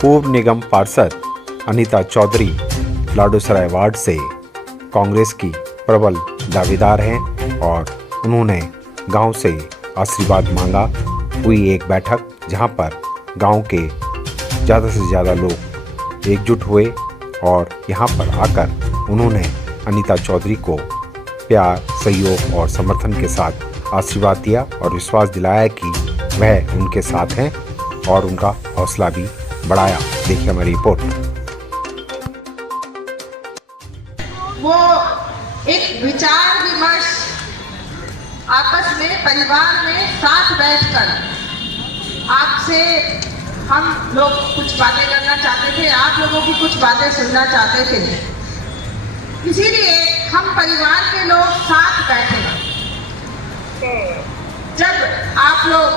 पूर्व निगम पार्षद अनीता चौधरी लाडूसराय वार्ड से कांग्रेस की प्रबल दावेदार हैं और उन्होंने गांव से आशीर्वाद मांगा। हुई एक बैठक जहां पर गांव के ज़्यादा से ज़्यादा लोग एकजुट हुए और यहां पर आकर उन्होंने अनीता चौधरी को प्यार, सहयोग और समर्थन के साथ आशीर्वाद दिया और विश्वास दिलाया कि वह उनके साथ हैं और उनका हौसला भी बढ़ाया। देखिए हमारी रिपोर्ट। वो एक विचार विमर्श आपस में परिवार में साथ बैठकर आपसे हम लोग कुछ बातें करना चाहते थे, आप लोगों की कुछ बातें सुनना चाहते थे, इसीलिए हम परिवार के लोग साथ बैठे। जब आप लोग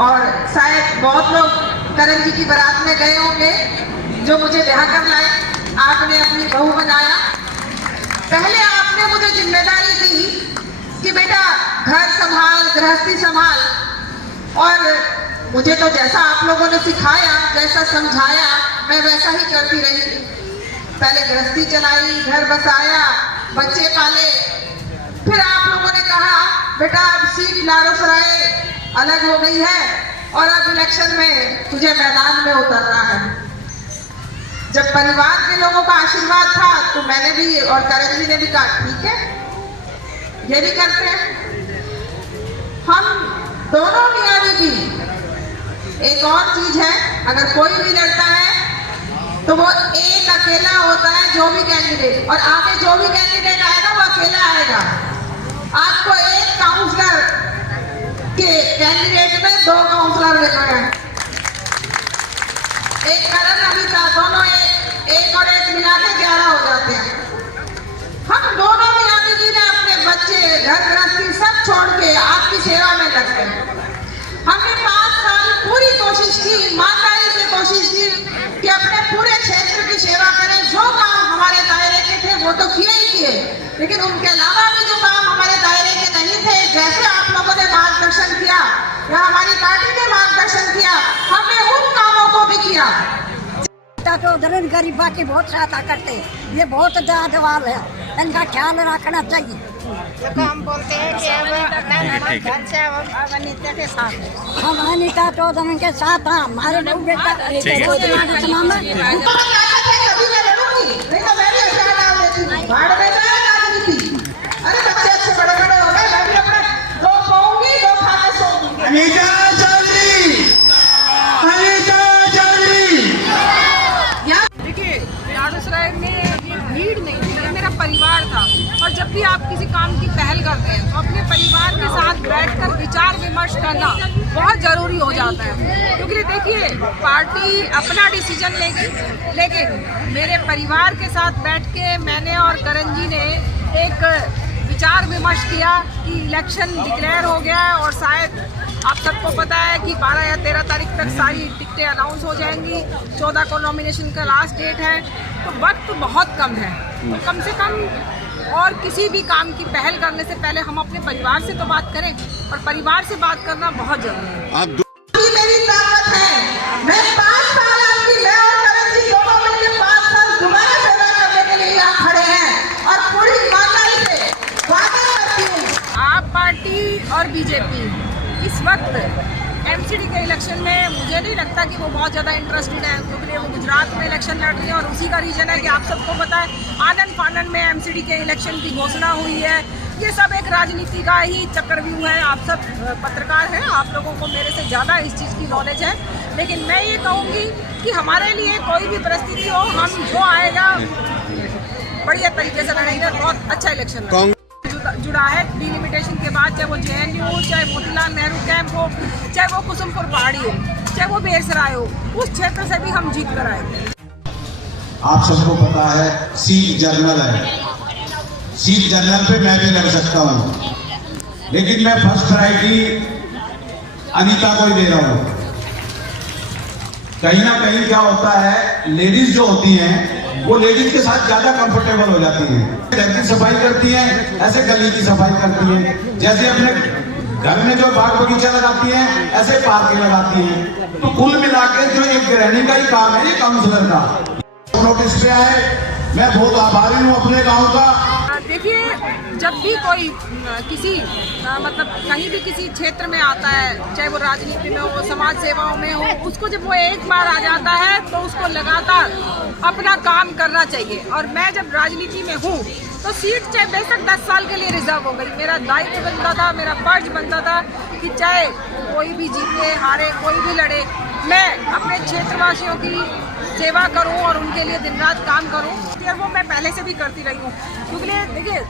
और शायद बहुत लोग करण जी की बारात में गए होंगे, जो मुझे ब्याह कर लाए, आपने अपनी बहू बनाया। पहले आपने मुझे जिम्मेदारी दी कि बेटा घर संभाल, गृहस्थी संभाल, और मुझे तो जैसा आप लोगों ने सिखाया, जैसा समझाया, मैं वैसा ही करती रही। पहले गृहस्थी चलाई, घर बसाया, बच्चे पाले। फिर आप लोगों ने कहा बेटा अब सीट लाडूसराय अलग हो गई है और अब इलेक्शन में तुझे मैदान में उतरना है। जब परिवार के लोगों का आशीर्वाद था तो मैंने भी और करण जी ने भी कहा ठीक है, ये भी करते हैं। हम दोनों मियाँ बीवी, एक और चीज है, अगर कोई भी लड़ता है तो वो एक अकेला होता है, जो भी कैंडिडेट, और आगे जो भी कैंडिडेट आएगा वो अकेला आएगा। आपको एक काउंसलर के कैंडिडेट में 2 काउंसलर लेना है। एक करण, अनीता, दोनों एक और एक मिला के 11 हो जाते हैं। हम दोनों मियाँ बीवी ने अपने बच्चे, घर गृहस्थी सब छोड़ के आपकी सेवा में लग गए। हमने 5 साल पूरी कोशिश की, ईमानदारी से कोशिश की कि अपने पूरे क्षेत्र की सेवा करें। जो काम हमारे दायरे के थे वो तो किए ही किए, लेकिन उनके अलावा भी जो काम हमारे दायरे के नहीं थे, जैसे आप लोगों ने मार्गदर्शन किया या हमारी पार्टी ने मार्गदर्शन किया, हमने उन कामों को भी किया। तो उधर गरीबा की बहुत सहायता करते, ये बहुत दादवाल है, इनका ख्याल रखना चाहिए। तो हम बोलते हैं कि अब अनीता के साथ है। हम अनीता चौधरी के साथ हैं। हमारे लोग बेटा अरे बच्चे अच्छे बड़े बड़े हो गए, मैं भी अपना 2 पाऊंगी, 2 खाने सोऊंगी। अनीता चौधरी, अनीता चौधरी। देखिए, लाडूसराय में ये भीड़ नहीं थी, ये मेरा परिवार था। और जब भी आप किसी काम की पहल करते हैं तो अपने परिवार के साथ बैठकर विचार विमर्श करना बहुत ज़रूरी हो जाता है, क्योंकि देखिए पार्टी अपना डिसीजन लेगी, लेकिन मेरे परिवार के साथ बैठ के मैंने और करण जी ने एक विचार विमर्श किया कि इलेक्शन डिक्लेयर हो गया है और शायद आप सबको पता है कि 12 या 13 तारीख तक सारी टिकटें अनाउंस हो जाएंगी। 14 को नॉमिनेशन का लास्ट डेट है, तो वक्त बहुत कम है। तो कम से कम और किसी भी काम की पहल करने से पहले हम अपने परिवार से तो बात करें, और परिवार से बात करना बहुत जरूरी है। मेरी ताकत है, मैं 5 साल आपकी, मैं और करण जी दोनों मिलकर 5 साल दोबारा सेवा करने के लिए यहाँ खड़े हैं और पूरी ईमानदारी से वादा करती हूँ। आप पार्टी और बीजेपी इस वक्त एमसीडी के इलेक्शन में मुझे नहीं लगता कि वो बहुत ज़्यादा इंटरेस्टेड है, क्योंकि वो गुजरात में इलेक्शन लड़ रही है और उसी का रीजन है कि आप सबको पता है आनंद फानंद में एमसीडी के इलेक्शन की घोषणा हुई है। ये सब एक राजनीति का ही चक्रव्यूह है। आप सब पत्रकार हैं, आप लोगों को मेरे से ज़्यादा इस चीज़ की नॉलेज है, लेकिन मैं ये कहूँगी कि हमारे लिए कोई भी परिस्थिति हो, हम जो आएगा बढ़िया तरीके से लड़ेंगे। बहुत अच्छा इलेक्शन जुड़ा है डिलिमिटेशन के बाद, चाहे वो जेएनयू हो, चाहे मोतीलाल नेहरू कैंप हो, चाहे वो कुसुमपुर पहाड़ी हो, चाहे वो बेसराय हो, उस क्षेत्र से भी हम जीत कर आएंगे। आप सबको पता है सीट जनरल है, सीट जनरल पे मैं भी लड़ सकता हूँ, लेकिन मैं फर्स्ट प्रायोरिटी अनीता को ही दे रहा हूँ। कहीं ना कहीं क्या होता है, लेडीज जो होती हैं वो लेडीज के साथ ज्यादा कंफर्टेबल हो जाती हैं। घर की सफाई करती हैं, ऐसे गली की सफाई करती हैं, जैसे अपने घर में जो बाग बगीचा लगाती हैं ऐसे पार्क लगाती हैं। तो कुल मिला के जो एक गृहिणी का ही काम है ये काउंसलर का। नोटिस पे आए, मैं बहुत आभारी हूँ अपने गांव का। देखिए, जब भी कोई किसी मतलब कहीं भी किसी क्षेत्र में आता है, चाहे वो राजनीति में हो, समाज सेवाओं में हो, उसको जब वो एक बार आ जाता है तो उसको लगातार अपना काम करना चाहिए। और मैं जब राजनीति में हूँ तो सीट चाहे बेशक 10 साल के लिए रिजर्व हो गई, मेरा दायित्व बनता था, मेरा फर्ज बनता था कि चाहे कोई भी जीते हारे, कोई भी लड़े, मैं अपने क्षेत्रवासियों की सेवा करूं और उनके लिए दिन रात काम करूं। और वो मैं पहले से भी करती रही हूं, क्योंकि देखिए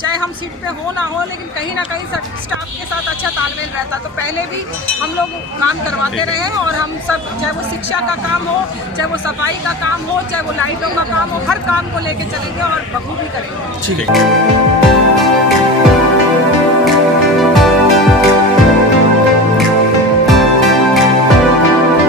चाहे हम सीट पे हो ना हो, लेकिन कहीं ना कहीं स्टाफ के साथ अच्छा तालमेल रहता। तो पहले भी हम लोग काम करवाते रहे और हम सब, चाहे वो शिक्षा का काम हो, चाहे वो सफाई का काम हो, चाहे वो लाइटों का काम हो, हर काम को लेके चलेंगे और बखूबी करेंगे।